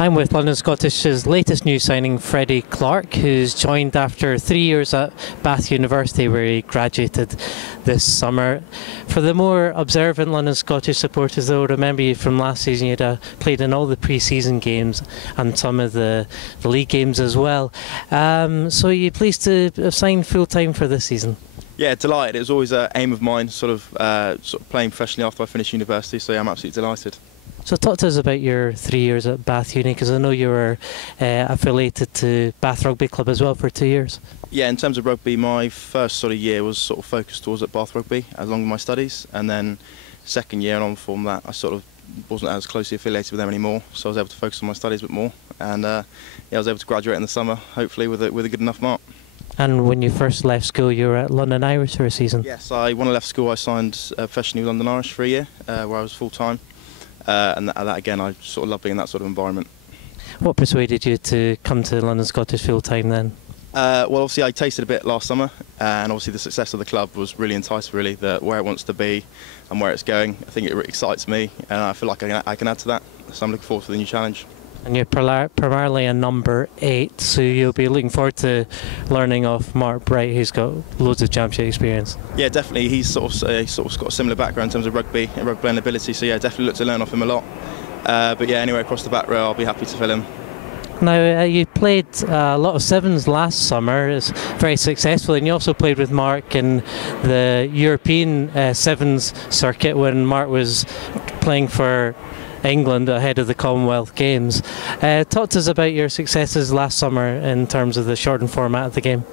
I'm with London Scottish's latest new signing, Freddie Clarke, who's joined after 3 years at Bath University, where he graduated this summer. For the more observant London Scottish supporters, they'll remember you from last season. You'd played in all the pre-season games and some of the league games as well. So are you pleased to have signed full-time for this season? Yeah, delighted. It was always an aim of mine, sort of playing professionally after I finished university, so yeah, I'm absolutely delighted. So talk to us about your 3 years at Bath Uni, because I know you were affiliated to Bath Rugby Club as well for 2 years. Yeah, in terms of rugby, my first sort of year was sort of focused towards at Bath Rugby, along with my studies, and then second year and on from that, I sort of wasn't as closely affiliated with them anymore, so I was able to focus on my studies a bit more, and yeah, I was able to graduate in the summer, hopefully with a good enough mark. And when you first left school, you were at London Irish for a season? Yes, when I left school, I signed professionally with London Irish for a year, where I was full-time. And that again, I sort of love being in that sort of environment. What persuaded you to come to London Scottish full-time then? Well, obviously I tasted a bit last summer, and obviously the success of the club was really enticing, really, where it wants to be and where it's going. I think it excites me, and I feel like I can add to that, so I'm looking forward to the new challenge. And you're primarily a number 8, so you'll be looking forward to learning off Mark Bright, who's got loads of championship experience. Yeah, definitely. He's sort of got a similar background in terms of rugby and rugby playing ability, so yeah, definitely look to learn off him a lot. But yeah, anyway, across the back row, I'll be happy to fill him. Now, you played a lot of sevens last summer. It's very successful, and you also played with Mark in the European sevens circuit when Mark was playing for England ahead of the Commonwealth Games. Talk to us about your successes last summer in terms of the shortened format of the game.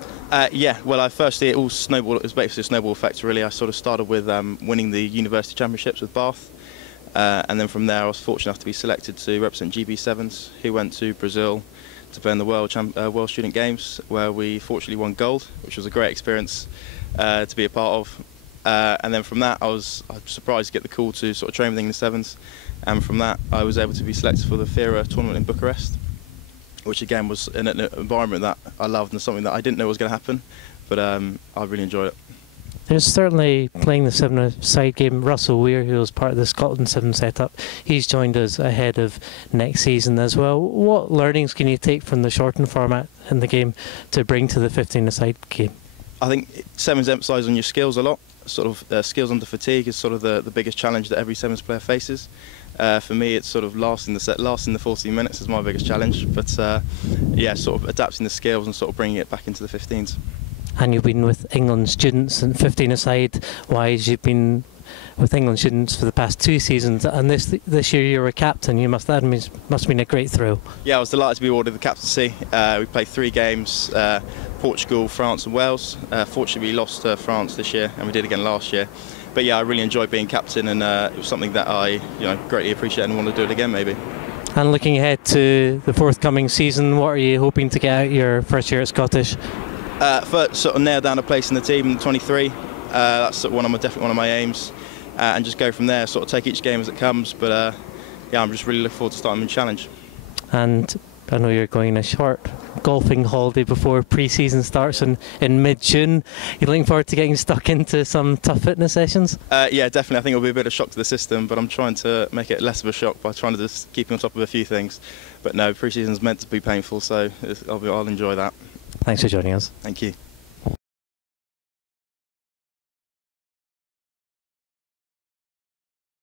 Yeah, well, firstly, it all snowballed. It was basically a snowball effect, really. I sort of started with winning the university championships with Bath, and then from there I was fortunate enough to be selected to represent GB Sevens, who went to Brazil to play in the World Student Games, where we fortunately won gold, which was a great experience to be a part of. And then from that, I was surprised to get the call to sort of train with England Sevens, and from that I was able to be selected for the FIRA tournament in Bucharest, which again was in an environment that I loved and something that I didn't know was going to happen, but I really enjoyed it. There's certainly, playing the seven-a-side game, Russell Weir, who was part of the Scotland 7 setup. He's joined us ahead of next season as well. What learnings can you take from the shortened format in the game to bring to the 15-a-side game? I think sevens emphasise on your skills a lot. Sort of skills under fatigue is sort of the biggest challenge that every sevens player faces. For me, it's sort of lasting the 14 minutes is my biggest challenge. But yeah, sort of adapting the skills and sort of bringing it back into the 15s. And you've been with England students, and 15-a-side wise, you've been with England students for the past 2 seasons, and this year you were a captain. Must have been a great thrill. Yeah, I was delighted to be awarded the captaincy. We played 3 games: Portugal, France, and Wales. Fortunately, we lost to France this year, and we did again last year. But yeah, I really enjoyed being captain, and it was something that I greatly appreciate and want to do it again, maybe. And looking ahead to the forthcoming season, what are you hoping to get out your first year at Scottish? First, sort of nail down a place in the team in 23. That's sort of definitely one of my aims, and just go from there. Sort of take each game as it comes. But yeah, I'm just really looking forward to starting the challenge. And I know you're going on a short golfing holiday before pre-season starts in mid-June. You're looking forward to getting stuck into some tough fitness sessions? Yeah, definitely. I think it'll be a bit of a shock to the system, but I'm trying to make it less of a shock by trying to just keep on top of a few things. But no, pre-season's meant to be painful, so I'll enjoy that. Thanks for joining us. Thank you.